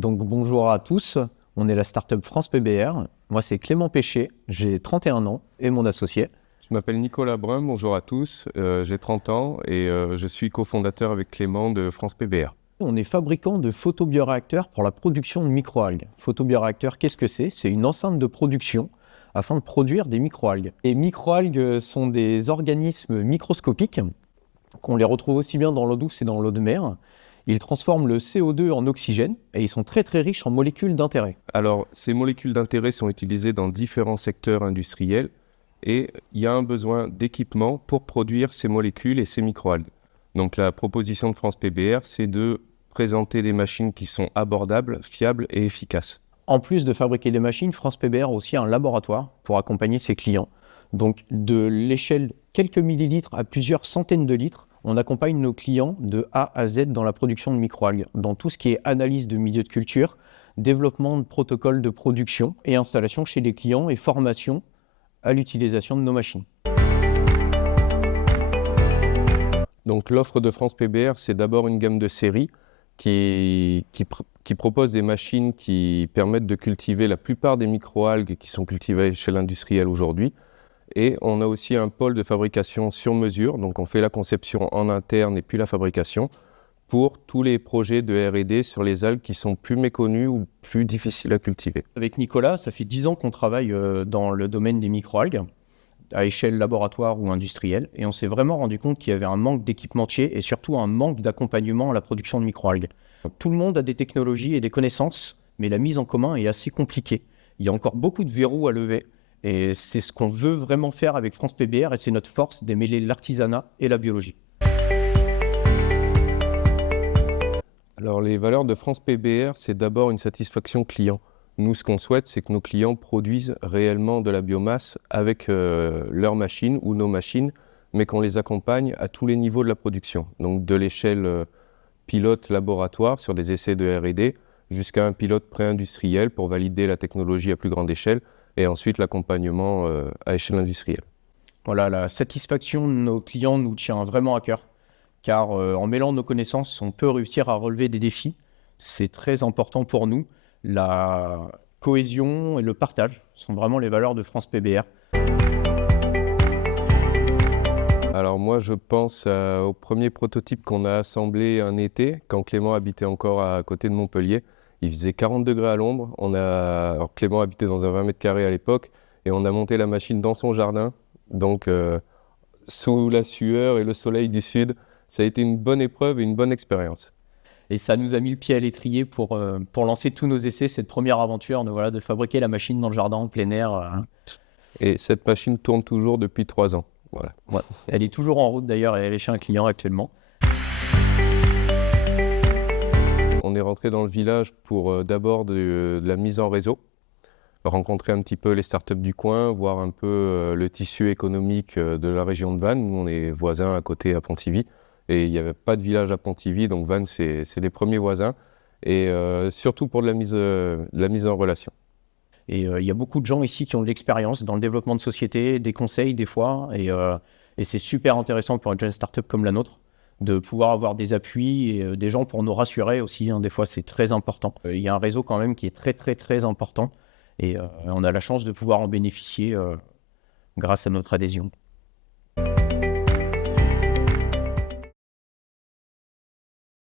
Donc bonjour à tous, on est la startup France PBR. Moi c'est Clément Péché, j'ai 31 ans et mon associé. Je m'appelle Nicolas Brun, bonjour à tous, j'ai 30 ans et je suis cofondateur avec Clément de France PBR. On est fabricant de photobioréacteurs pour la production de microalgues. Photobioréacteur, qu'est-ce que c'est? C'est une enceinte de production afin de produire des microalgues. Les microalgues sont des organismes microscopiques qu'on les retrouve aussi bien dans l'eau douce et dans l'eau de mer. Ils transforment le CO2 en oxygène et ils sont très très riches en molécules d'intérêt. Alors, ces molécules d'intérêt sont utilisées dans différents secteurs industriels et il y a un besoin d'équipement pour produire ces molécules et ces microalgues. Donc la proposition de France PBR, c'est de présenter des machines qui sont abordables, fiables et efficaces. En plus de fabriquer des machines, France PBR a aussi un laboratoire pour accompagner ses clients. Donc de l'échelle quelques millilitres à plusieurs centaines de litres, on accompagne nos clients de A à Z dans la production de microalgues, dans tout ce qui est analyse de milieux de culture, développement de protocoles de production et installation chez les clients et formation à l'utilisation de nos machines. Donc l'offre de France PBR, c'est d'abord une gamme de séries qui propose des machines qui permettent de cultiver la plupart des microalgues qui sont cultivées chez l'industriel aujourd'hui. Et on a aussi un pôle de fabrication sur mesure, donc on fait la conception en interne et puis la fabrication pour tous les projets de R&D sur les algues qui sont plus méconnues ou plus difficiles à cultiver. Avec Nicolas, ça fait 10 ans qu'on travaille dans le domaine des microalgues, à échelle laboratoire ou industrielle, et on s'est vraiment rendu compte qu'il y avait un manque d'équipementiers et surtout un manque d'accompagnement à la production de microalgues. Tout le monde a des technologies et des connaissances, mais la mise en commun est assez compliquée. Il y a encore beaucoup de verrous à lever. Et c'est ce qu'on veut vraiment faire avec France PBR et c'est notre force de mêler l'artisanat et la biologie. Alors les valeurs de France PBR, c'est d'abord une satisfaction client. Nous, ce qu'on souhaite, c'est que nos clients produisent réellement de la biomasse avec leurs machines ou nos machines, mais qu'on les accompagne à tous les niveaux de la production. Donc de l'échelle pilote laboratoire sur des essais de R&D jusqu'à un pilote pré-industriel pour valider la technologie à plus grande échelle, et ensuite l'accompagnement à échelle industrielle. Voilà, la satisfaction de nos clients nous tient vraiment à cœur, car en mêlant nos connaissances, on peut réussir à relever des défis. C'est très important pour nous. La cohésion et le partage sont vraiment les valeurs de France PBR. Alors moi, je pense au premier prototype qu'on a assemblé un été, quand Clément habitait encore à côté de Montpellier. Il faisait 40 degrés à l'ombre. Alors Clément habitait dans un 20 mètres carrés à l'époque et on a monté la machine dans son jardin. Donc sous la sueur et le soleil du sud, ça a été une bonne épreuve et une bonne expérience. Et ça nous a mis le pied à l'étrier pour lancer tous nos essais, cette première aventure de fabriquer la machine dans le jardin en plein air. Et cette machine tourne toujours depuis 3 ans. Voilà. Ouais. Elle est toujours en route d'ailleurs et elle est chez un client actuellement. On est rentré dans le village pour d'abord de la mise en réseau, rencontrer un petit peu les startups du coin, voir un peu le tissu économique de la région de Vannes. Nous, on est voisins à côté à Pontivy et il n'y avait pas de village à Pontivy, donc Vannes, c'est les premiers voisins et surtout pour de la mise en relation. Et il y a beaucoup de gens ici qui ont de l'expérience dans le développement de société, des conseils des fois, et c'est super intéressant pour une jeune startup comme la nôtre de pouvoir avoir des appuis et des gens pour nous rassurer aussi. Des fois, c'est très important. Il y a un réseau quand même qui est très, très, très important et on a la chance de pouvoir en bénéficier grâce à notre adhésion.